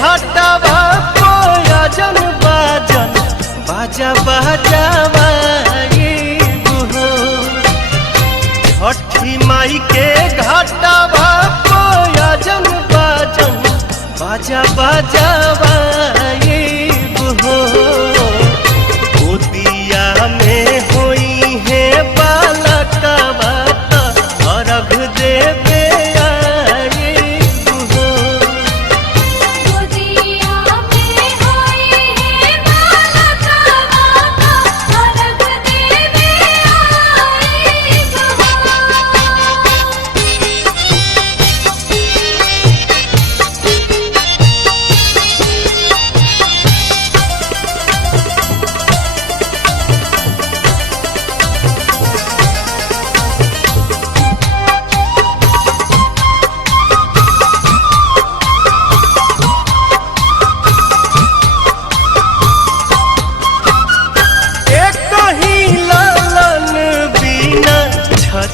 घाटवा कोयजन बाजन बाजा बजावाइबू हो। छठी माई के घाटवा कोयजन बाजन बाजा बजावाइबू हो। गोदिया में होई है बालकवा अर्घ देवे आइबू हो। गोदिया में होई है बालकवा अर्घ देवे आइबू हो।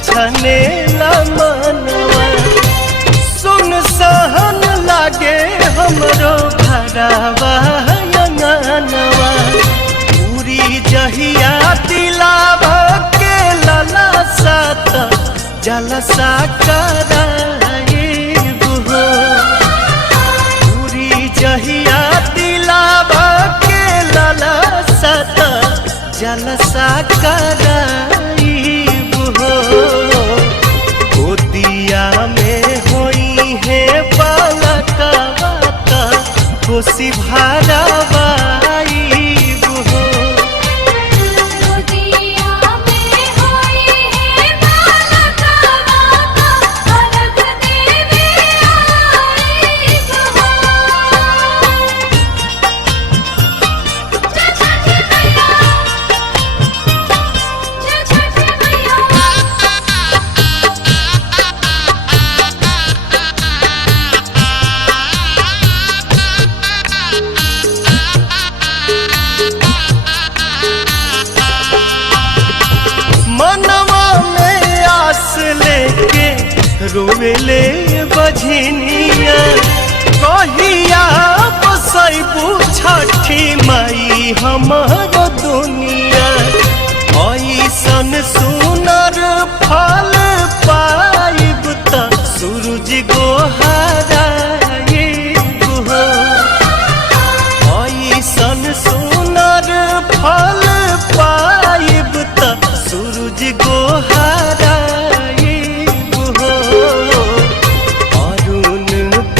छने मनवा सुन सहन लागे हमरो घरवा अंगनवा। पूरी जहिया दिलावा के लला सात जलसा कराइबू हो। पूरी जहिया दिलावा के लला सात जलसा कराइबू हो। गोदिया में होई है बालकवा खुशी भरावाइबू हो। गोदिया में होई है बालकवा अर्घ देवे आइबू हो। जय छठी मैया, जय छठी मैया। मनवा में आस लेके रोवेले बझनिया। कहिया बसैबू छठी माई हमर दुनिया। ऐसन सुनर फल पाइब त सूरज गोहराइबू हो। ऐसन सुनर फल पाइब त सूरज गोहराइबू हो। अरुण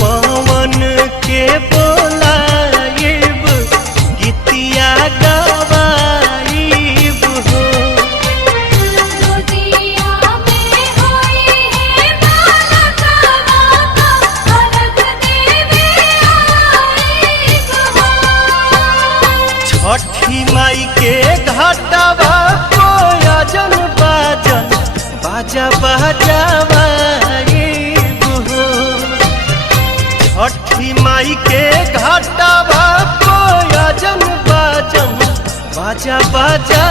पवन के बोलाइब गीतिया गवाइबू हो। गोदिया में होई है बालकवा अर्घ देवे आइबू हो। छठी माई के घाटवा कोयजन बाजन बाजा बजावाइबू हो। छठी माई के घाटवा कोयजन बाजन बाजा बजा